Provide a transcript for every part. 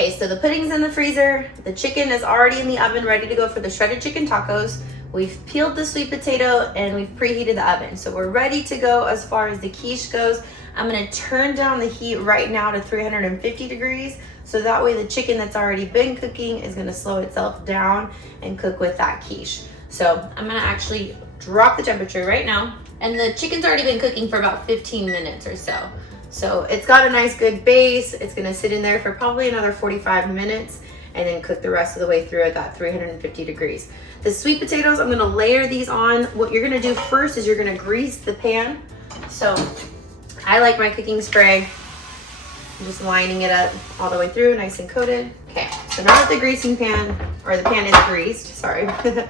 Okay, so the pudding's in the freezer. The chicken is already in the oven, ready to go for the shredded chicken tacos. We've peeled the sweet potato and we've preheated the oven. So we're ready to go as far as the quiche goes. I'm gonna turn down the heat right now to 350 degrees. So that way the chicken that's already been cooking is gonna slow itself down and cook with that quiche. So I'm gonna actually drop the temperature right now. And the chicken's already been cooking for about 15 minutes or so. So it's got a nice good base. It's gonna sit in there for probably another 45 minutes and then cook the rest of the way through at that 350 degrees. The sweet potatoes, I'm gonna layer these on. What you're gonna do first is you're gonna grease the pan. So I like my cooking spray. I'm just lining it up all the way through, nice and coated. Okay, so now that the greasing pan, or the pan is greased, sorry. I'm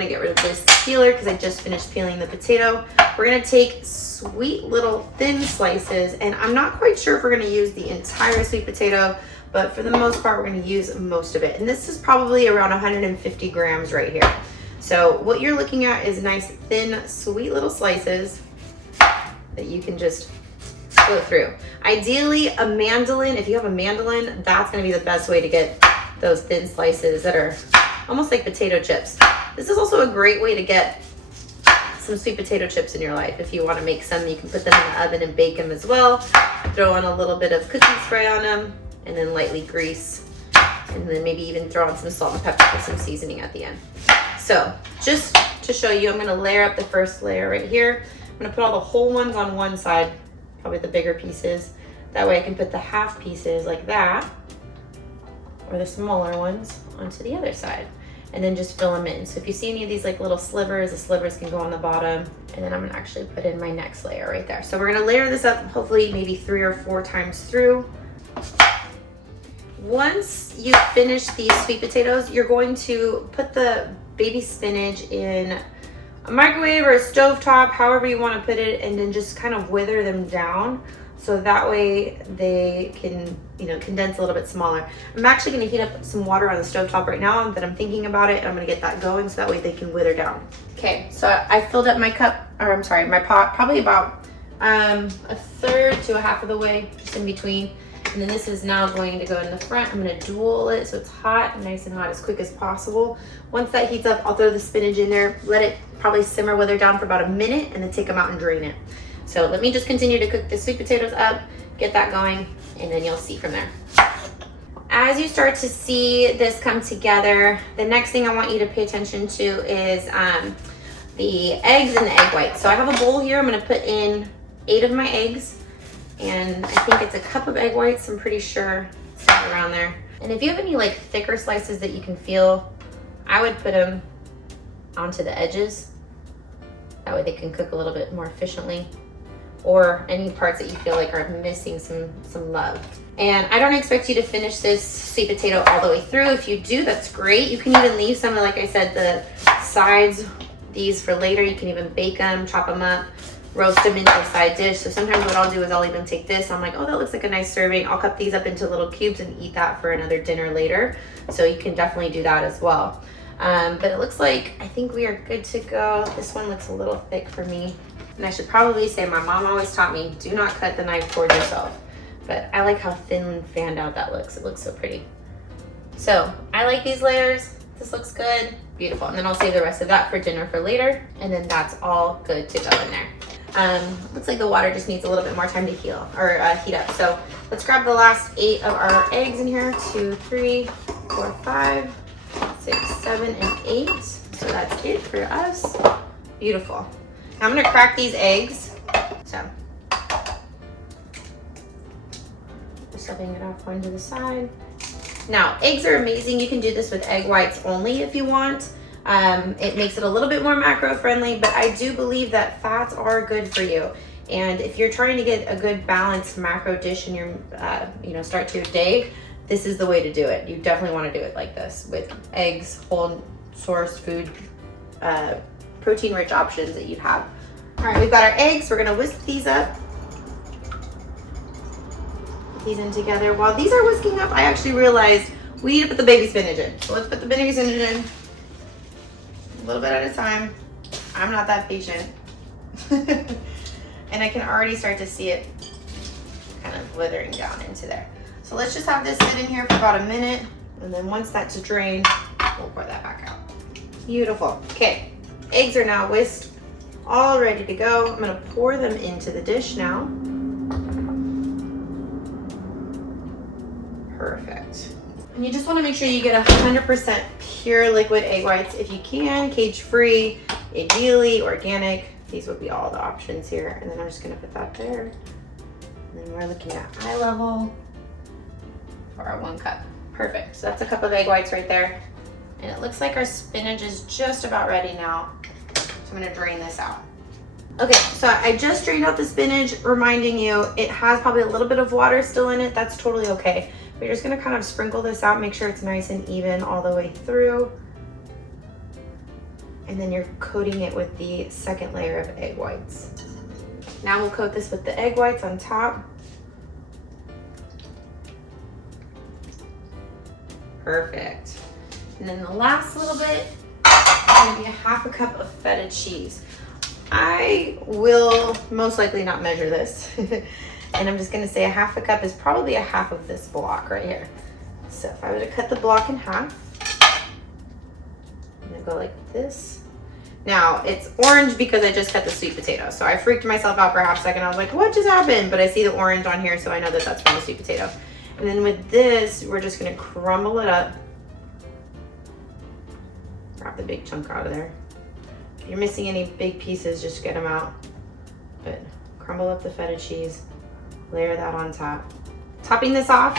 gonna get rid of this peeler because I just finished peeling the potato. We're gonna take sweet little thin slices, and I'm not quite sure if we're gonna use the entire sweet potato, but for the most part, we're gonna use most of it. And this is probably around 150 grams right here. So what you're looking at is nice, thin, sweet little slices that you can just go through. Ideally, a mandolin, if you have a mandolin, that's gonna be the best way to get those thin slices that are almost like potato chips. This is also a great way to get some sweet potato chips in your life. If you want to make some, you can put them in the oven and bake them as well. Throw on a little bit of cooking spray on them and then lightly grease. And then maybe even throw on some salt and pepper for some seasoning at the end. So just to show you, I'm gonna layer up the first layer right here. I'm gonna put all the whole ones on one side, probably the bigger pieces. That way I can put the half pieces like that, or the smaller ones onto the other side. And then just fill them in. So if you see any of these like little slivers, the slivers can go on the bottom. And then I'm gonna actually put in my next layer right there. So we're gonna layer this up hopefully maybe 3 or 4 times through. Once you finish these sweet potatoes, you're going to put the baby spinach in a microwave or a stovetop, however you wanna put it, and then just kind of wither them down. So that way they can, condense a little bit smaller. I'm actually gonna heat up some water on the stovetop right now that I'm thinking about it, and I'm gonna get that going so that way they can wither down. Okay, so I filled up my my pot, probably about a third to a half of the way, just in between. And then this is now going to go in the front. I'm gonna dual it so it's hot, nice and hot as quick as possible. Once that heats up, I'll throw the spinach in there, let it probably simmer, wither down for about a minute, and then take them out and drain it. So let me just continue to cook the sweet potatoes up, get that going, and then you'll see from there. As you start to see this come together, the next thing I want you to pay attention to is the eggs and the egg whites. So I have a bowl here. I'm gonna put in 8 of my eggs, and I think it's a cup of egg whites. I'm pretty sure somewhere around there. And if you have any like thicker slices that you can feel, I would put them onto the edges. That way they can cook a little bit more efficiently, or any parts that you feel like are missing some love. And I don't expect you to finish this sweet potato all the way through. If you do, that's great. You can even leave some of, like I said, the sides, these for later. You can even bake them, chop them up, roast them into a side dish. So sometimes what I'll do is I'll even take this, I'm like, oh, that looks like a nice serving. I'll cut these up into little cubes and eat that for another dinner later. So you can definitely do that as well. But it looks like, I think we are good to go. This one looks a little thick for me. And I should probably say, my mom always taught me, do not cut the knife towards yourself. But I like how thin and fanned out that looks. It looks so pretty. So I like these layers. This looks good. Beautiful. And then I'll save the rest of that for dinner for later. And then that's all good to go in there. Looks like the water just needs a little bit more time to heat up. So let's grab the last 8 of our eggs in here. 2, 3, 4, 5, 6, 7, and 8. So that's it for us. Beautiful. Now I'm gonna crack these eggs. So just stuffing it off one to the side. Now, eggs are amazing. You can do this with egg whites only if you want. It makes it a little bit more macro friendly, but I do believe that fats are good for you. And if you're trying to get a good balanced macro dish in your, start to your day, this is the way to do it. You definitely want to do it like this with eggs, whole source food, protein-rich options that you have. All right, we've got our eggs. We're gonna whisk these up. Put these in together. While these are whisking up, I actually realized we need to put the baby spinach in. So let's put the baby spinach in a little bit at a time. I'm not that patient. And I can already start to see it kind of withering down into there. So let's just have this sit in here for about a minute, and then once that's drained, we'll pour that back out. Beautiful. Okay, eggs are now whisked, all ready to go. I'm gonna pour them into the dish now. Perfect. And you just wanna make sure you get 100% pure liquid egg whites. If you can, cage-free, ideally organic. These would be all the options here. And then I'm just gonna put that there. And then we're looking at eye level for our 1 cup. Perfect, so that's a cup of egg whites right there. And it looks like our spinach is just about ready now. So I'm gonna drain this out. Okay, so I just drained out the spinach, reminding you it has probably a little bit of water still in it. That's totally okay. But you're just gonna kind of sprinkle this out, make sure it's nice and even all the way through. And then you're coating it with the second layer of egg whites. Now we'll coat this with the egg whites on top. Perfect. And then the last little bit is gonna be a half a cup of feta cheese. I will most likely not measure this. And I'm just gonna say a half a cup is probably a half of this block right here. So if I were to cut the block in half, I'm gonna go like this. Now it's orange because I just cut the sweet potato. So I freaked myself out for a half second. I was like, what just happened? But I see the orange on here, so I know that that's from the sweet potato. And then with this, we're just gonna crumble it up. Grab the big chunk out of there. If you're missing any big pieces, just get them out. But crumble up the feta cheese, layer that on top. Topping this off,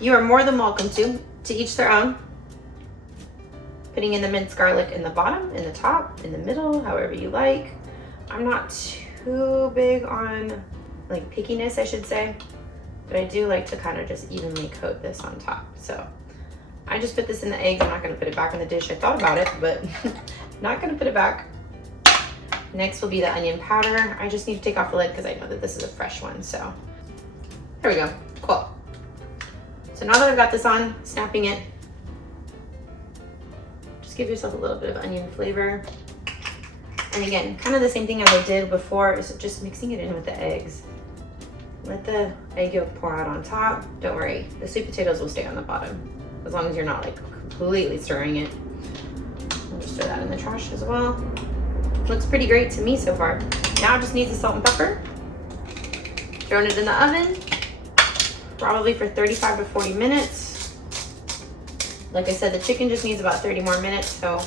you are more than welcome to each their own. Putting in the minced garlic in the bottom, in the top, in the middle, however you like. I'm not too big on like pickiness, I should say, but I do like to kind of just evenly coat this on top. So I just put this in the eggs. I'm not gonna put it back in the dish. I thought about it, but not gonna put it back. Next will be the onion powder. I just need to take off the lid because I know that this is a fresh one. So there we go, cool. So now that I've got this on, snapping it, just give yourself a little bit of onion flavor. And again, kind of the same thing as I did before, is just mixing it in with the eggs. Let the egg yolk pour out on top. Don't worry, the sweet potatoes will stay on the bottom, as long as you're not like completely stirring it. I'll just throw that in the trash as well. Looks pretty great to me so far. Now it just needs the salt and pepper. Throwing it in the oven, probably for 35 to 40 minutes. Like I said, the chicken just needs about 30 more minutes. So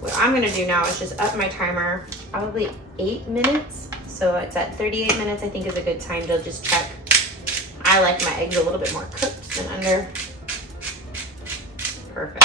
what I'm gonna do now is just up my timer, probably 8 minutes. So it's at 38 minutes, I think is a good time to just check. I like my eggs a little bit more cooked than under. Perfect,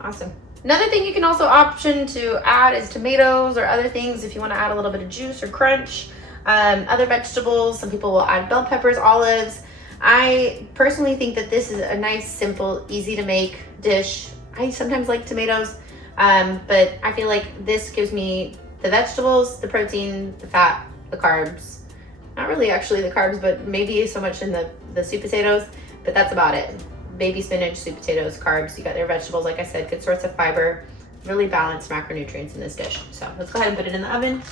awesome. Another thing you can also option to add is tomatoes or other things if you wanna add a little bit of juice or crunch. Other vegetables, some people will add bell peppers, olives. I personally think that this is a nice, simple, easy to make dish. I sometimes like tomatoes, but I feel like this gives me the vegetables, the protein, the fat, the carbs. Not really actually the carbs, but maybe so much in the sweet potatoes, but that's about it. Baby spinach, sweet potatoes, carbs. You got your vegetables, like I said, good source of fiber, really balanced macronutrients in this dish. So let's go ahead and put it in the oven.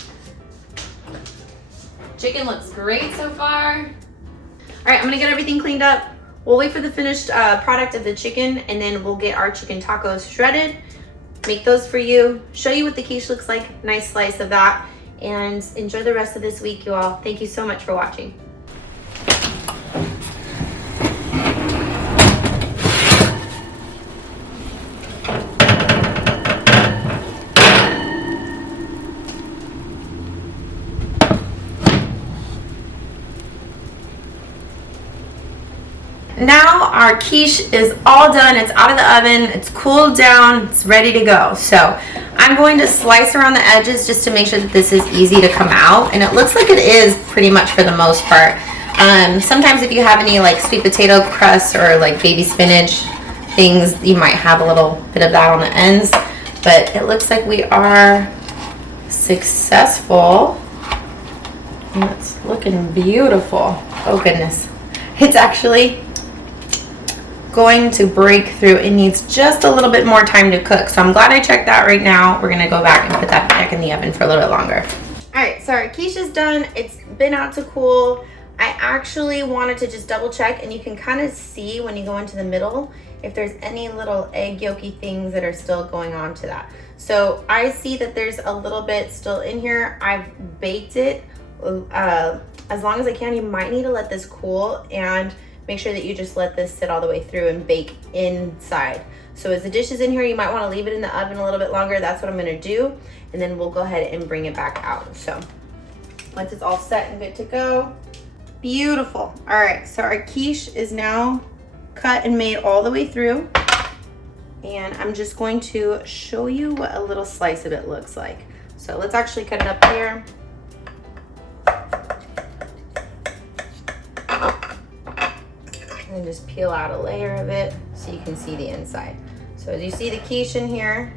Chicken looks great so far. All right, I'm gonna get everything cleaned up. We'll wait for the finished product of the chicken, and then we'll get our chicken tacos shredded, make those for you, show you what the quiche looks like, nice slice of that, and enjoy the rest of this week, you all. Thank you so much for watching. Now our quiche is all done. It's out of the oven, it's cooled down, it's ready to go. So I'm going to slice around the edges just to make sure that this is easy to come out, and it looks like it is pretty much for the most part. Sometimes if you have any like sweet potato crust or like baby spinach things, you might have a little bit of that on the ends, but it looks like we are successful. And it's looking beautiful. Oh goodness, it's actually going to break through. It needs just a little bit more time to cook, so I'm glad I checked that right now. We're gonna go back and put that back in the oven for a little bit longer. All right, so our quiche is done. It's been out to cool. I actually wanted to just double check, and you can kind of see when you go into the middle if there's any little egg yolky things that are still going on to that. So I see that there's a little bit still in here. I've baked it as long as I can. You might need to let this cool and make sure that you just let this sit all the way through and bake inside. So as the dish is in here, you might want to leave it in the oven a little bit longer. That's what I'm going to do, and then we'll go ahead and bring it back out. So once it's all set and good to go, beautiful. All right, so our quiche is now cut and made all the way through, and I'm just going to show you what a little slice of it looks like. So let's actually cut it up here. And just peel out a layer of it so you can see the inside. So as you see, the quiche in here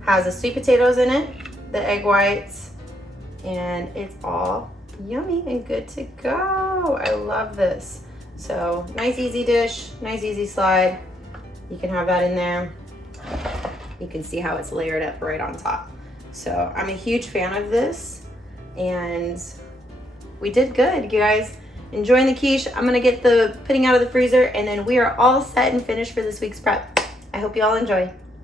has the sweet potatoes in it, the egg whites, and it's all yummy and good to go. I love this. So nice easy dish, nice easy slide. You can have that in there. You can see how it's layered up right on top. So I'm a huge fan of this, and we did good, you guys. Enjoying the quiche. I'm gonna get the pudding out of the freezer, and then we are all set and finished for this week's prep. I hope you all enjoy.